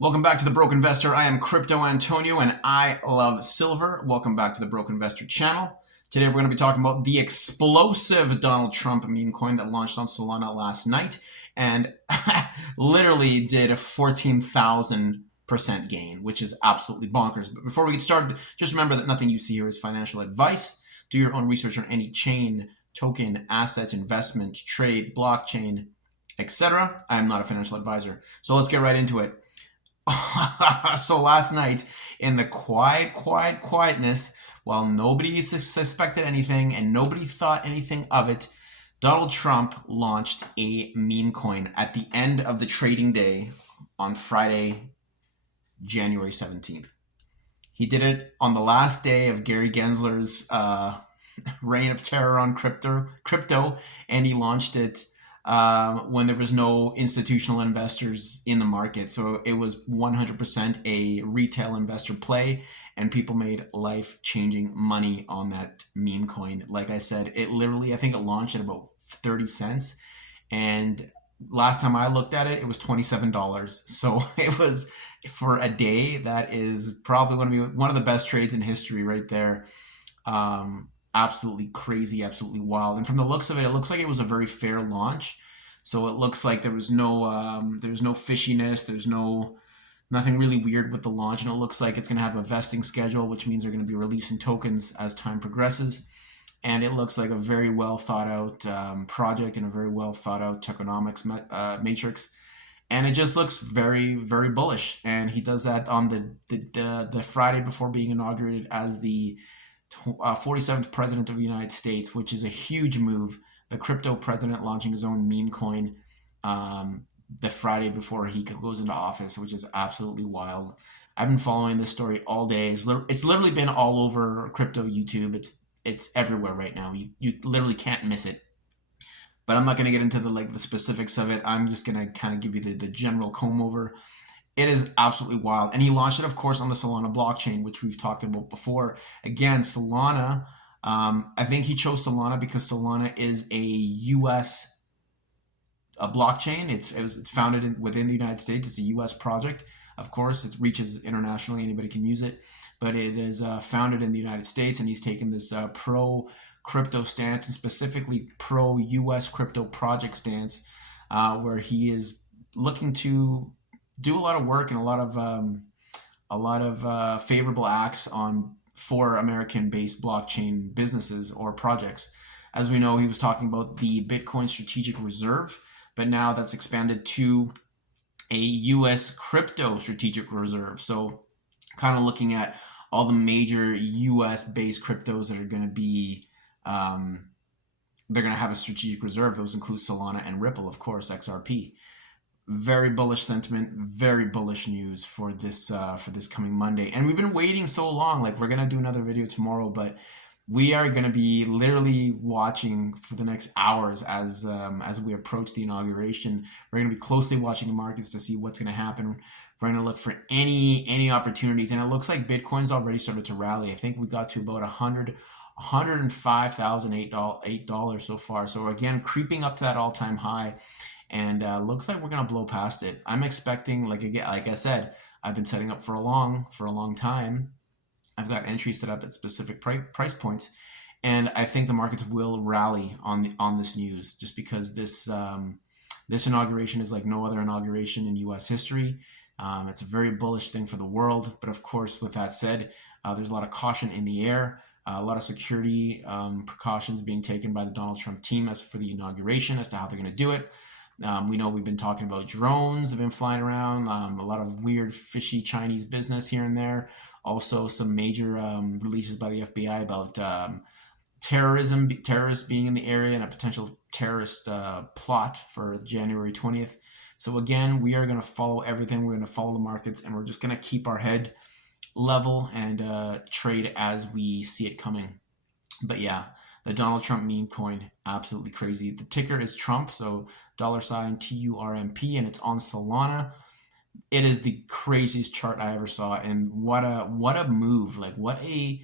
Welcome back to The Broke Investor. I am Crypto Antonio and I love silver. Welcome back to the Broke Investor channel. Today we're going to be talking about the explosive Donald Trump meme coin that launched on Solana last night and literally did a 14,000% gain, which is absolutely bonkers. But before we get started, just remember that nothing you see here is financial advice. Do your own research on any chain, token, assets, investment, trade, blockchain, etc. I am not a financial advisor. So let's get right into it. So last night, in the quietness, while nobody suspected anything and nobody thought anything of it, Donald Trump launched a meme coin at the end of the trading day on Friday, January 17th. He did it on the last day of Gary Gensler's reign of terror on crypto, and he launched it when there was no institutional investors in the market. So it was 100% a retail investor play, and people made life-changing money on that meme coin. Like I said, it literally, I think it launched at about 30 cents, and last time I looked at it, it was $27. So it was, for a day, that is probably going to be one of the best trades in history right there. Absolutely crazy, absolutely wild. And from the looks of it, it looks like it was a very fair launch. So it looks like there was no fishiness. There's nothing really weird with the launch, and it looks like it's going to have a vesting schedule, which means they're going to be releasing tokens as time progresses. And it looks like a very well thought out project and a very well thought out tokenomics matrix. And it just looks very, very bullish. And he does that on the Friday before being inaugurated as the 47th president of the United States, which is a huge move. The crypto president launching his own meme coin the Friday before he goes into office, which is absolutely wild. I've been following this story all day. It's literally been all over crypto YouTube. It's everywhere right now. You literally can't miss it. But I'm not going to get into the specifics of it. I'm just going to kind of give you the general comb over. It is absolutely wild. And he launched it, of course, on the Solana blockchain, which we've talked about before. Again, Solana, I think he chose Solana because Solana is a U.S. Blockchain. It's founded within the United States. It's a U.S. project. Of course, it reaches internationally. Anybody can use it. But it is founded in the United States, and he's taken this pro-crypto stance, and specifically pro-U.S. crypto project stance, where he is looking to do a lot of work and a lot of favorable acts for American-based blockchain businesses or projects. As we know, he was talking about the Bitcoin Strategic Reserve, but now that's expanded to a U.S. crypto strategic reserve. So, kind of looking at all the major U.S.-based cryptos that are going to be they're going to have a strategic reserve. Those include Solana and Ripple, of course, XRP. Very bullish sentiment, very bullish news for this coming Monday. And we've been waiting so long. Like, we're gonna do another video tomorrow, but we are gonna be literally watching for the next hours as we approach the inauguration. We're gonna be closely watching the markets to see what's gonna happen. We're gonna look for any opportunities, and it looks like Bitcoin's already started to rally. I think we got to about $105,008 so far. So again, creeping up to that all-time high. And looks like we're gonna blow past it. I'm expecting, like I said, I've been setting up for a long time. I've got entries set up at specific price points, and I think the markets will rally on this news, just because this inauguration is like no other inauguration in U.S. history. It's a very bullish thing for the world. But of course, with that said, there's a lot of caution in the air. A lot of security precautions being taken by the Donald Trump team as for the inauguration, as to how they're going to do it. We know we've been talking about drones have been flying around, a lot of weird, fishy Chinese business here and there. Also, some major releases by the FBI about terrorists being in the area, and a potential terrorist plot for January 20th. So again, we are going to follow everything. We're going to follow the markets, and we're just going to keep our head level and trade as we see it coming. But yeah, the Donald Trump meme coin, absolutely crazy. The ticker is Trump, so $TURMP, and it's on Solana. It is the craziest chart I ever saw, and what a move! What a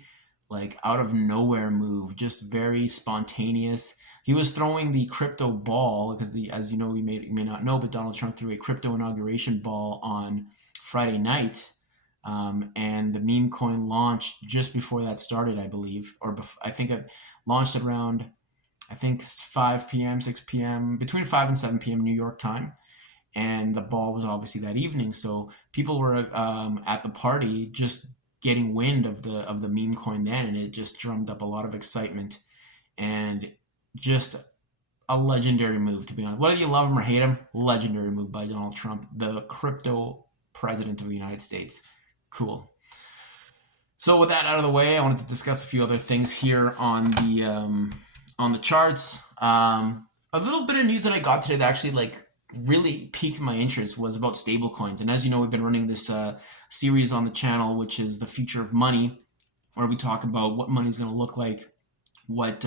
out of nowhere move, just very spontaneous. He was throwing the crypto ball because as you know, you may not know, but Donald Trump threw a crypto inauguration ball on Friday night, and the meme coin launched just before that started, I believe, or I think it launched around, I think 5 p.m., 6 p.m., between 5 and 7 p.m. New York time. And the ball was obviously that evening, so people were at the party just getting wind of the meme coin then, and it just drummed up a lot of excitement and just a legendary move, to be honest. Whether you love him or hate him, legendary move by Donald Trump, the crypto president of the United States. Cool. So with that out of the way, I wanted to discuss a few other things here on the charts. A little bit of news that I got today that actually really piqued my interest was about stablecoins. And as you know, we've been running this series on the channel, which is the future of money, where we talk about what money is going to look like, what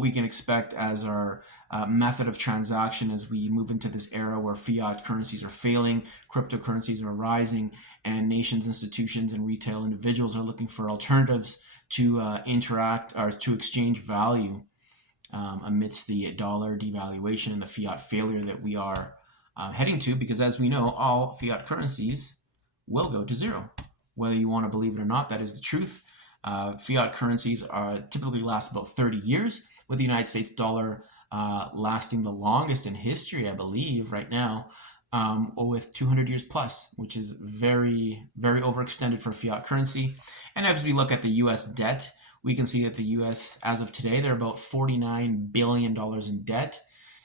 we can expect as our method of transaction as we move into this era where fiat currencies are failing, cryptocurrencies are rising, and nations, institutions, and retail individuals are looking for alternatives to interact or to exchange value amidst the dollar devaluation and the fiat failure that we are heading to, because as we know, all fiat currencies will go to zero. Whether you want to believe it or not, that is the truth. Fiat currencies typically last about 30 years, with the United States dollar lasting the longest in history, I believe, right now, with 200 years plus, which is very, very overextended for fiat currency. And as we look at the U.S. debt, we can see that the U.S., as of today, they're about $49 billion in debt,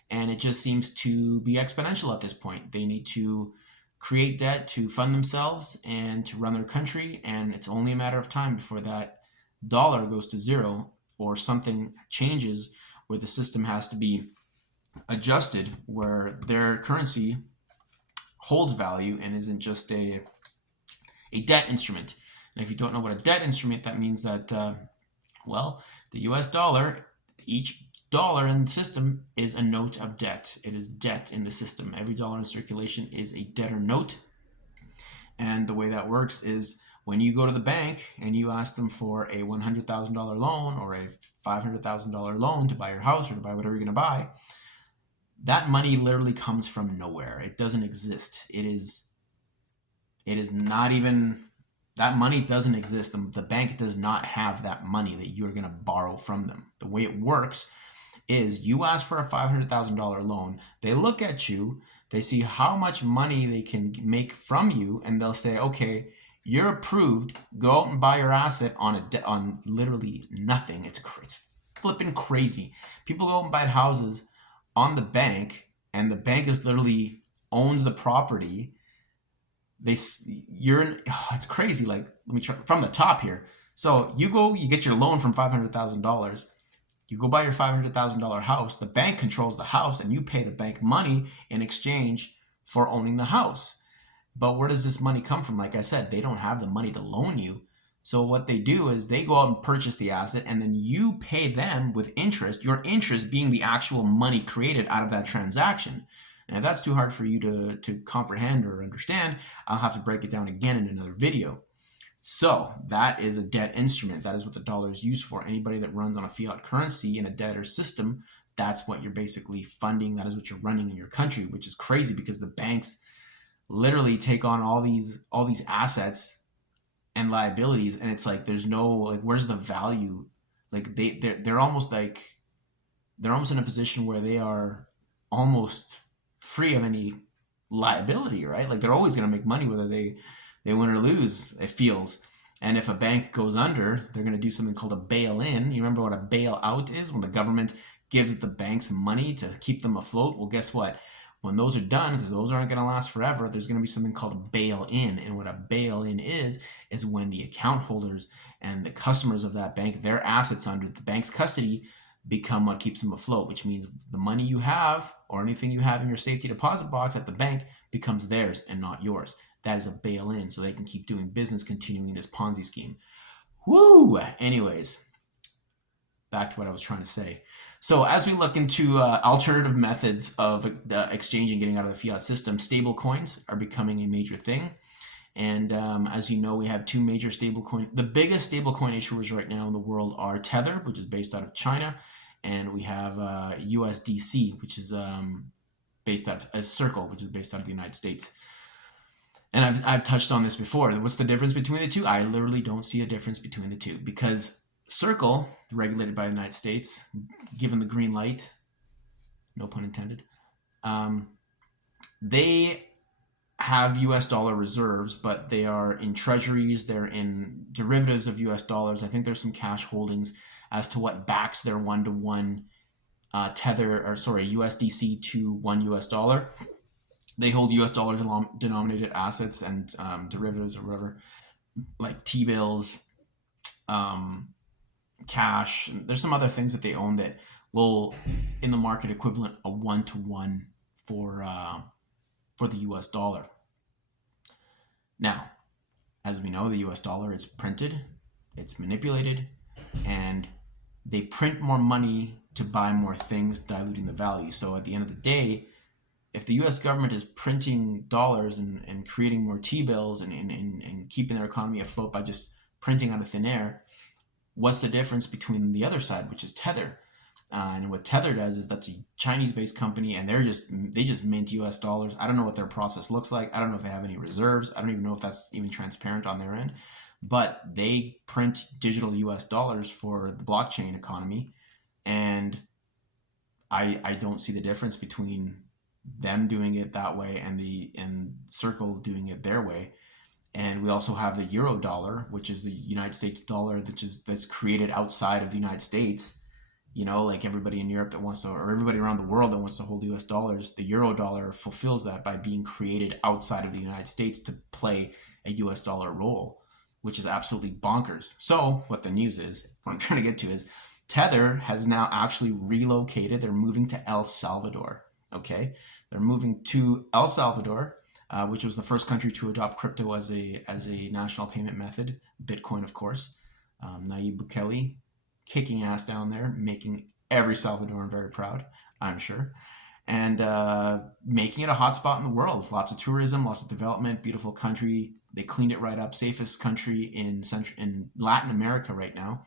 and it just seems to be exponential at this point. They need to create debt to fund themselves and to run their country, and it's only a matter of time before that dollar goes to zero or something changes where the system has to be adjusted, where their currency holds value and isn't just a debt instrument. And if you don't know what a debt instrument, that means that, the US dollar, each dollar in the system is a note of debt. It is debt in the system. Every dollar in circulation is a debtor note. And the way that works is when you go to the bank and you ask them for a $100,000 loan or a $500,000 loan to buy your house or to buy whatever you're going to buy, that money literally comes from nowhere. It doesn't exist. It is not even, that money doesn't exist. The bank does not have that money that you're going to borrow from them. The way it works is you ask for a $500,000 loan. They look at you, they see how much money they can make from you, and they'll say, okay, you're approved. Go out and buy your asset on literally nothing. It's flipping crazy. People go out and buy houses on the bank, and the bank is literally owns the property. It's crazy. Let me try from the top here. So you get your loan from $500,000. You go buy your $500,000 house. The bank controls the house, and you pay the bank money in exchange for owning the house. But where does this money come from? Like I said, they don't have the money to loan you. So what they do is they go out and purchase the asset, and then you pay them with interest, your interest being the actual money created out of that transaction. And if that's too hard for you to comprehend or understand, I'll have to break it down again in another video. So that is a debt instrument. That is what the dollar is used for. Anybody that runs on a fiat currency in a debtor system, that's what you're basically funding. That is what you're running in your country, which is crazy because the banks literally take on all these assets and liabilities, and it's like there's no where's the value? They're almost in a position where they are almost free of any liability, right? Like they're always going to make money whether they win or lose, it feels. And if a bank goes under, they're going to do something called a bail-in. You remember what a bailout is? When the government gives the banks money to keep them afloat. Well, guess what? When those are done, because those aren't going to last forever, there's going to be something called a bail-in. And what a bail-in is when the account holders and the customers of that bank, their assets under the bank's custody become what keeps them afloat, which means the money you have or anything you have in your safety deposit box at the bank becomes theirs and not yours. That is a bail-in, so they can keep doing business, continuing this Ponzi scheme. Woo! Anyways, back to what I was trying to say. So as we look into alternative methods of exchange and getting out of the fiat system, stable coins are becoming a major thing. And as you know, we have two major stablecoin. The biggest stablecoin issuers right now in the world are Tether, which is based out of China, and we have USDC, which is based out of Circle, which is based out of the United States. And I've touched on this before. What's the difference between the two? I literally don't see a difference between the two because Circle, regulated by the United States, given the green light, no pun intended, they have US dollar reserves, but they are in treasuries, they're in derivatives of US dollars. I think there's some cash holdings as to what backs their one-to-one USDC to one US dollar. They hold US dollar denominated assets and derivatives or whatever, like T-bills, cash. There's some other things that they own that will, in the market equivalent, a one-to-one for the US dollar. Now, as we know, the US dollar is printed, it's manipulated, and they print more money to buy more things, diluting the value. So at the end of the day, if the US government is printing dollars and creating more T-bills and keeping their economy afloat by just printing out of thin air, what's the difference between the other side, which is Tether? And what Tether does is that's a Chinese-based company, and they just mint US dollars. I don't know what their process looks like. I don't know if they have any reserves. I don't even know if that's even transparent on their end. But they print digital US dollars for the blockchain economy, and I don't see the difference between them doing it that way and Circle doing it their way. And we also have the euro dollar, which is the United States dollar that's created outside of the United States. You know, like everybody in Europe that wants to, or everybody around the world that wants to hold US dollars, the euro dollar fulfills that by being created outside of the United States to play a US dollar role, which is absolutely bonkers. So what the news is, what I'm trying to get to is Tether has now actually relocated. They're moving to El Salvador. Okay, they're moving to El Salvador, which was the first country to adopt crypto as a national payment method. Bitcoin, of course. Nayib Bukele kicking ass down there, making every Salvadoran very proud, I'm sure, and making it a hotspot in the world. Lots of tourism, lots of development, beautiful country. They cleaned it right up. Safest country in Latin America right now,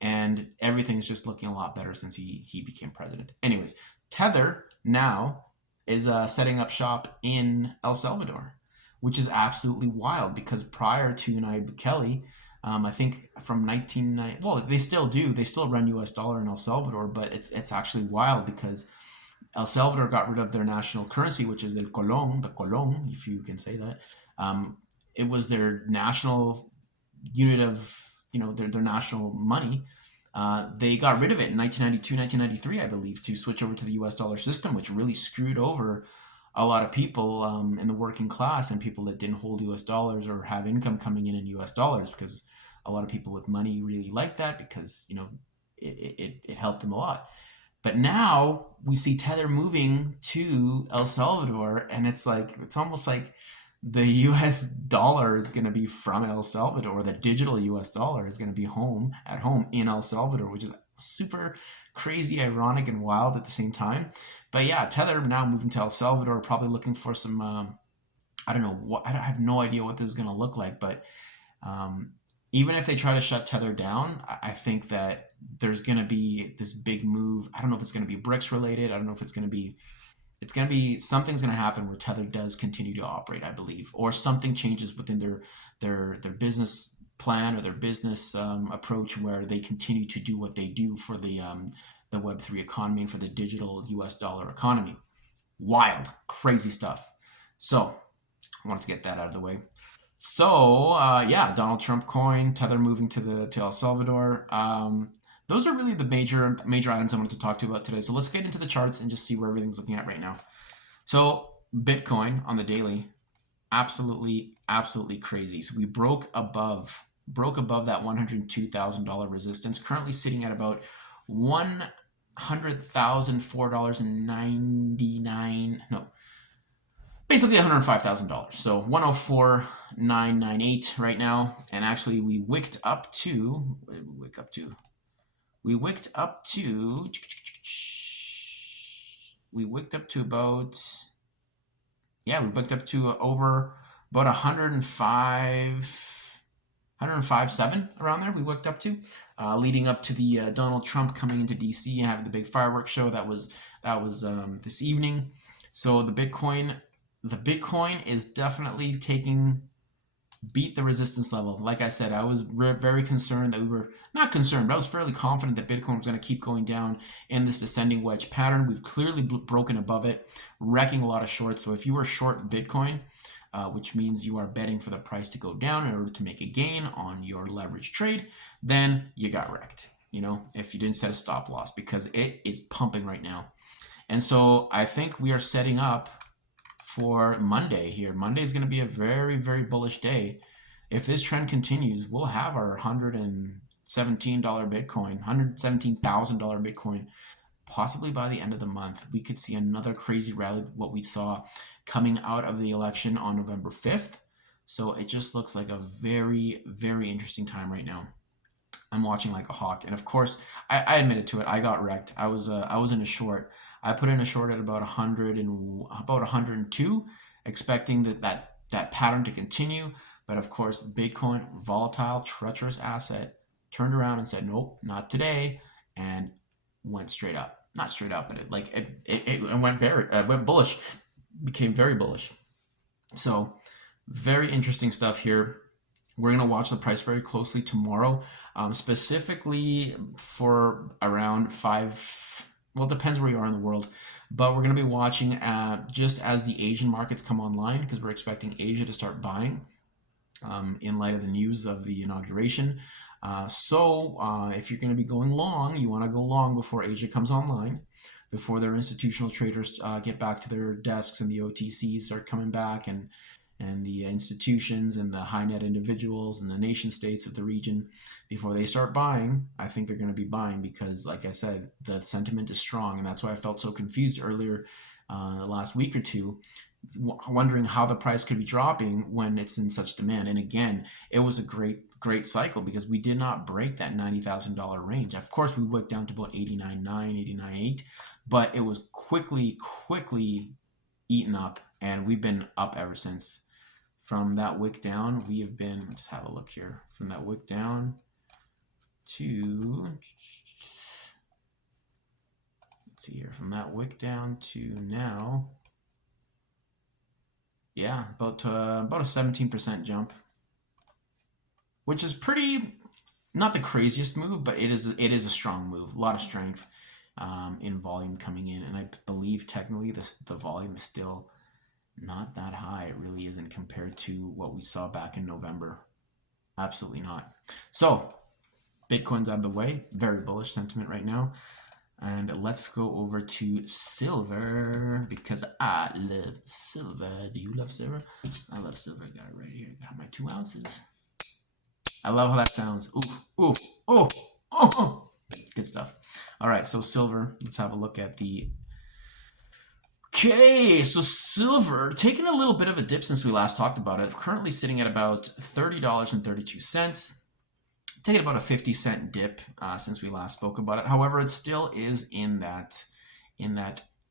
and everything's just looking a lot better since he became president. Anyways, Tether now is setting up shop in El Salvador, which is absolutely wild because prior to Nayib Bukele, I think from 1990, well, they still do. They still run US dollar in El Salvador, but it's actually wild because El Salvador got rid of their national currency, which is the colón, if you can say that. It was their national unit of, their national money. They got rid of it in 1992, 1993, I believe, to switch over to the US dollar system, which really screwed over a lot of people in the working class and people that didn't hold US dollars or have income coming in US dollars, because a lot of people with money really liked that because, it helped them a lot. But now we see Tether moving to El Salvador, and it's almost like the US dollar is going to be from El Salvador. The digital US dollar is going to be at home in El Salvador, which is super crazy, ironic, and wild at the same time. But yeah, Tether now moving to El Salvador, probably looking for some, I don't know what, I have no idea what this is going to look like, but even if they try to shut Tether down, I think that there's going to be this big move. I don't know if it's going to be BRICS related. I don't know if it's going to be something's going to happen where Tether does continue to operate, I believe, or something changes within their business plan or their business approach where they continue to do what they do for the Web3 economy and for the digital US dollar economy. Wild, crazy stuff. So I wanted to get that out of the way. So yeah, Donald Trump coin, Tether moving to El Salvador. Those are really the major items I wanted to talk to you about today. So let's get into the charts and just see where everything's looking at right now. So Bitcoin on the daily, absolutely crazy. So we broke above that $102,000 resistance. Currently sitting at about $100,004.99. No, basically $105,000. So 104,998 right now. And actually we wicked up to over about 105.7 around there. We wicked up to, leading up to the Donald Trump coming into DC and having the big fireworks show that was this evening. So the Bitcoin the Bitcoin is definitely beat the resistance level. Like I said, I was very concerned that we were not concerned, but I was fairly confident that Bitcoin was going to keep going down in this descending wedge pattern. We've clearly broken above it, wrecking a lot of shorts. So if you were short Bitcoin, which means you are betting for the price to go down in order to make a gain on your leverage trade, then you got wrecked. You know, if you didn't set a stop loss, because it is pumping right now. And so I think we are setting up for Monday here. Monday is going to be a very, very bullish day. If this trend continues, we'll have our $117 Bitcoin, $117,000 Bitcoin, possibly by the end of the month. We could see another crazy rally, what we saw coming out of the election on November 5th. So it just looks like a very, very interesting time right now. I'm watching like a hawk, and of course, I admitted to it. I got wrecked. I was in a short. I put in a short at about 102, expecting that pattern to continue. But of course, Bitcoin, volatile, treacherous asset, turned around and said, nope, not today, and went straight up. Not straight up, but it went bullish, became very bullish. So very interesting stuff here. We're going to watch the price very closely tomorrow, specifically for around 5. Well, it depends where you are in the world, but we're going to be watching just as the Asian markets come online, because we're expecting Asia to start buying in light of the news of the inauguration. So if you're going to be going long, you want to go long before Asia comes online, before their institutional traders get back to their desks and the OTCs start coming back, and the institutions and the high net individuals and the nation states of the region, before they start buying. I think they're going to be buying because, like I said, the sentiment is strong, and that's why I felt so confused earlier the last week or two, wondering how the price could be dropping when it's in such demand. And again, it was a great cycle, because we did not break that $90,000 range. Of course, we went down to about 89.9, 89.8, but it was quickly eaten up, and we've been up ever since. From that wick down, we have been, let's have a look here, from that wick down to, let's see here, from that wick down to now, yeah, about a 17% jump, which is pretty, not the craziest move, but it is a strong move, a lot of strength in volume coming in, and I believe technically the volume is still not that high. It really isn't compared to what we saw back in November. Absolutely not. So Bitcoin's out of the way. Very bullish sentiment right now. And let's go over to silver, because I love silver. Do you love silver? I love silver. I got it right here. Got my 2 ounces. I love how that sounds. Ooh, ooh, oh, oh. Good stuff. All right, so silver. Let's have a look at the... Okay, so silver taking a little bit of a dip since we last talked about it. Currently sitting at about $30.32. Taking about a 50-cent dip since we last spoke about it. However, it still is in that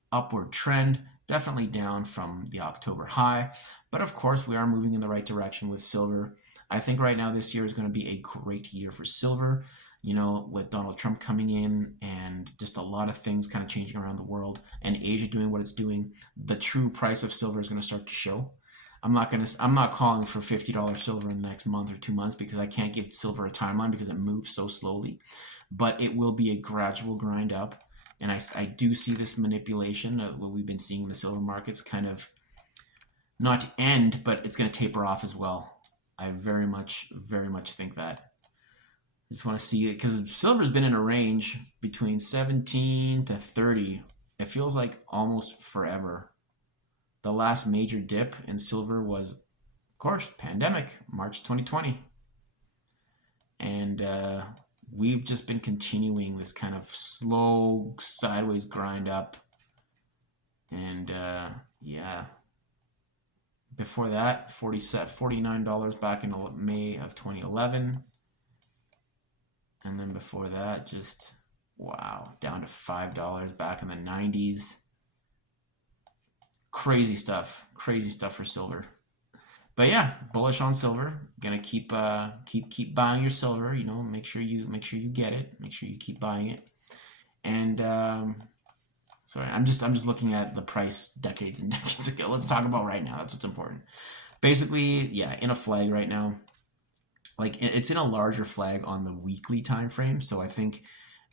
upward trend. Definitely down from the October high, but of course we are moving in the right direction with silver. I think right now this year is going to be a great year for silver. You know, with Donald Trump coming in and just a lot of things kind of changing around the world, and Asia doing what it's doing, the true price of silver is going to start to show. I'm not calling for $50 silver in the next month or 2 months, because I can't give silver a timeline because it moves so slowly. But it will be a gradual grind up, and I do see this manipulation of what we've been seeing in the silver markets kind of not end, but it's going to taper off as well. I very much think that. I just want to see it, because silver's been in a range between 17 to 30. It feels like almost forever. The last major dip in silver was, of course, pandemic, March 2020. And we've just been continuing this kind of slow sideways grind up. And yeah, before that, $49 back in May of 2011. And then before that, just, wow, down to $5 back in the 90s. Crazy stuff for silver. But yeah, bullish on silver. Gonna keep buying your silver. You know, make sure you get it. Make sure you keep buying it. And Sorry, I'm just looking at the price decades and decades ago. Let's talk about right now. That's what's important. Basically, yeah, in a flag right now, like it's in a larger flag on the weekly time frame. So I think,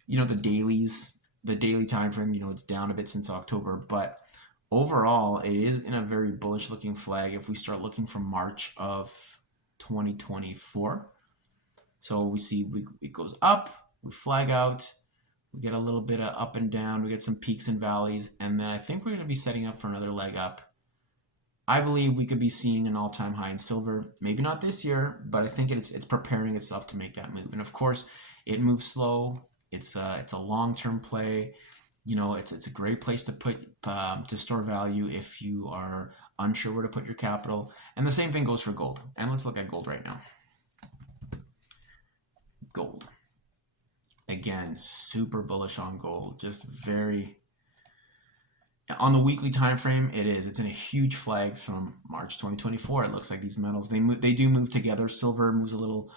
the daily time frame, it's down a bit since October, but overall, it is in a very bullish looking flag if we start looking from March of 2024. So we see it goes up, we flag out, we get a little bit of up and down, we get some peaks and valleys, and then I think we're going to be setting up for another leg up. I believe we could be seeing an all-time high in silver. Maybe not this year, but I think it's preparing itself to make that move. And of course, it moves slow. It's a long-term play. It's a great place to put to store value if you are unsure where to put your capital. And the same thing goes for gold. And let's look at gold right now. Gold. Again, super bullish on gold. Just very on the weekly time frame. It's in a huge flags from March 2024. It looks like these metals they do move together. Silver moves a little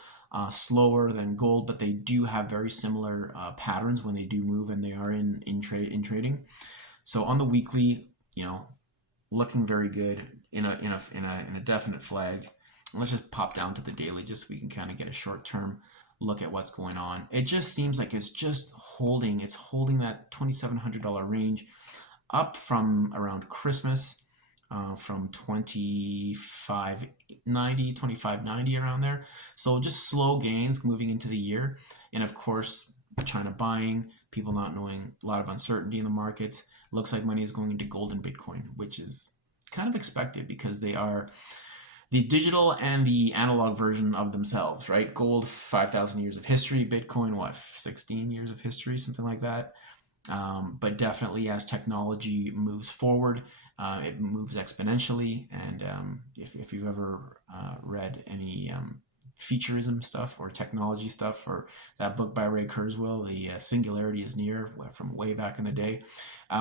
slower than gold, but they do have very similar patterns when they do move, and they are in trading. So on the weekly, looking very good in a definite flag. Let's just pop down to the daily just so we can kind of get a short term look at what's going on. It just seems like it's just holding. It's holding that $2,700 range up from around Christmas, from 2590 around there. So just slow gains moving into the year. And of course, China buying, people not knowing, a lot of uncertainty in the markets. Looks like money is going into gold and Bitcoin, which is kind of expected because they are the digital and the analog version of themselves, right? Gold, 5,000 years of history. Bitcoin, 16 years of history, something like that. But definitely as technology moves forward, it moves exponentially. And if you've ever read any futurism stuff or technology stuff, or that book by Ray Kurzweil, The Singularity is Near, from way back in the day,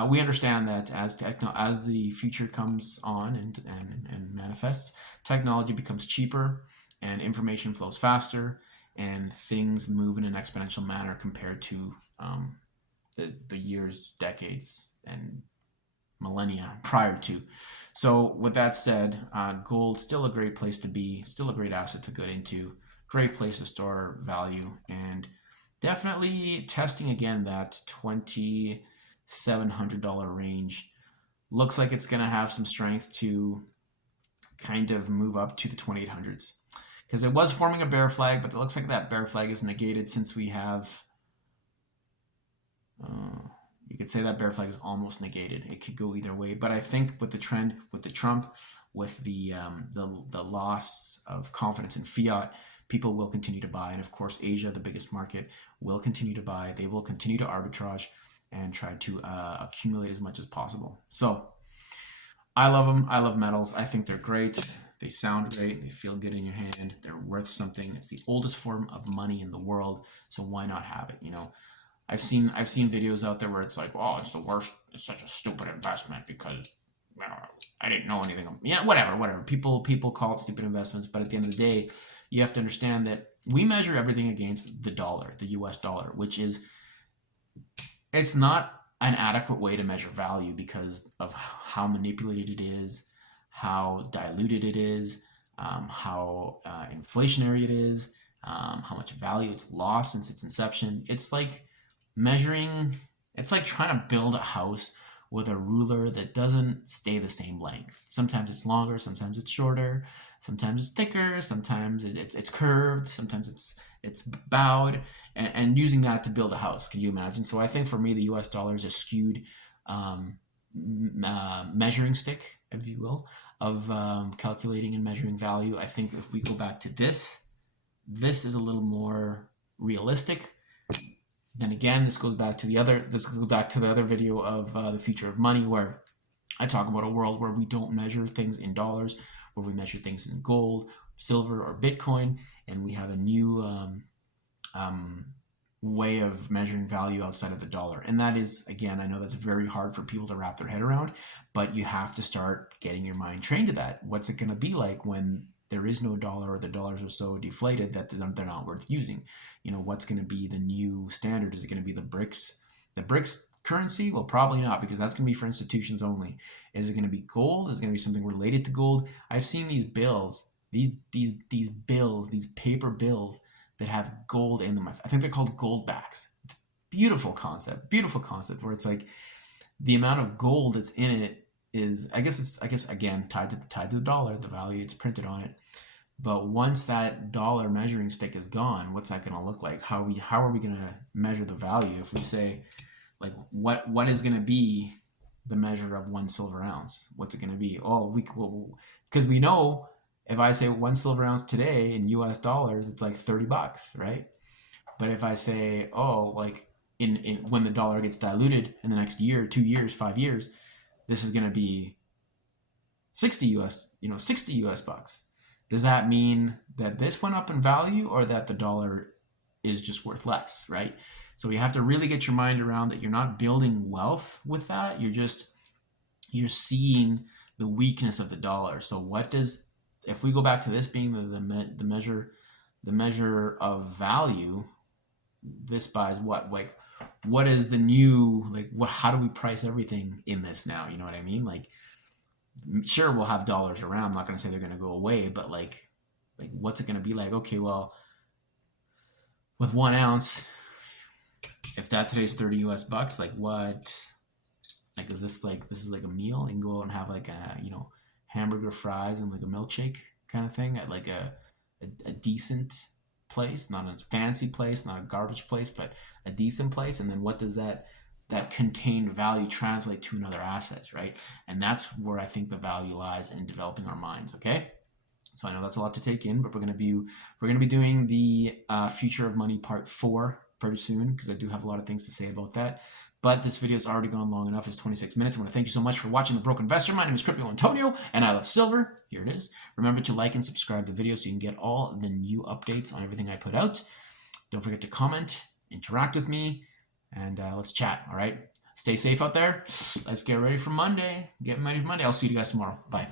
we understand that as the future comes on and manifests, technology becomes cheaper and information flows faster and things move in an exponential manner compared to the years, decades, and millennia prior to. So with that said, gold still a great place to be, still a great asset to get into, great place to store value, and definitely testing again that $2,700 range. Looks like it's going to have some strength to kind of move up to the 2800s, because it was forming a bear flag, but it looks like that bear flag is negated since we have you could say that bear flag is almost negated. It could go either way, but I think with the trend, with the Trump, with the loss of confidence in fiat, people will continue to buy, and of course, Asia, the biggest market, will continue to buy. They will continue to arbitrage and try to accumulate as much as possible. So, I love them. I love metals. I think they're great. They sound great. They feel good in your hand. They're worth something. It's the oldest form of money in the world, so why not have it? I've seen videos out there where it's like, oh, it's the worst. It's such a stupid investment because I didn't know anything. Yeah, whatever. People call it stupid investments, but at the end of the day, you have to understand that we measure everything against the dollar, the U.S. dollar, which is, it's not an adequate way to measure value because of how manipulated it is, how diluted it is, how inflationary it is, how much value it's lost since its inception. It's like it's like trying to build a house with a ruler that doesn't stay the same length. Sometimes it's longer, sometimes it's shorter, sometimes it's thicker, sometimes it's curved, sometimes it's bowed, and using that to build a house. Could you imagine? So I think for me, the US dollar is a skewed measuring stick, if you will, of calculating and measuring value. I think if we go back to this is a little more realistic. Then again, this goes back to the other video of the future of money, where I talk about a world where we don't measure things in dollars, where we measure things in gold, silver, or Bitcoin, and we have a new way of measuring value outside of the dollar. And that is, again, I know that's very hard for people to wrap their head around, but you have to start getting your mind trained to that. What's it going to be like when there is no dollar, or the dollars are so deflated that they're not worth using? What's going to be the new standard? Is it going to be the BRICS? The BRICS currency? Well, probably not, because that's going to be for institutions only. Is it going to be gold? Is it going to be something related to gold? I've seen these bills, these bills, these paper bills that have gold in them. I think they're called gold backs. Beautiful concept, where it's like the amount of gold that's in it is, I guess again tied to the dollar, the value it's printed on it. But once that dollar measuring stick is gone, what's that going to look like? How are we going to measure the value? If we say, like, what is going to be the measure of 1 silver ounce? What's it going to be? Oh, because we know if I say 1 silver ounce today in US dollars, it's like $30, right? But if I say, oh, like in when the dollar gets diluted in the next year, 2 years, 5 years, this is going to be 60 US bucks. Does that mean that this went up in value, or that the dollar is just worth less, right? So you have to really get your mind around that you're not building wealth with that. You're seeing the weakness of the dollar. So if we go back to this being the measure of value, this buys what? Like, what is the new, like, how do we price everything in this now? You know what I mean? Like, sure, we'll have dollars around. I'm not going to say they're going to go away, but like what's it going to be like? Okay, well, with 1 ounce, if that today's 30 US bucks, like what, like, is this is like a meal? You can go out and have like a, hamburger, fries, and like a milkshake kind of thing at like a decent place, not a fancy place, not a garbage place, but a decent place. And then what does that contained value translate to another asset, right? And that's where I think the value lies in developing our minds. Okay, so I know that's a lot to take in, but we're gonna be doing the future of money part 4 pretty soon, because I do have a lot of things to say about that. But this video has already gone long enough. It's 26 minutes. I want to thank you so much for watching The Broke Investor. My name is Crypto Antonio, and I love silver. Here it is. Remember to like and subscribe to the video so you can get all the new updates on everything I put out. Don't forget to comment, interact with me, and let's chat. All right. Stay safe out there. Let's get ready for Monday. Get ready for Monday. I'll see you guys tomorrow. Bye.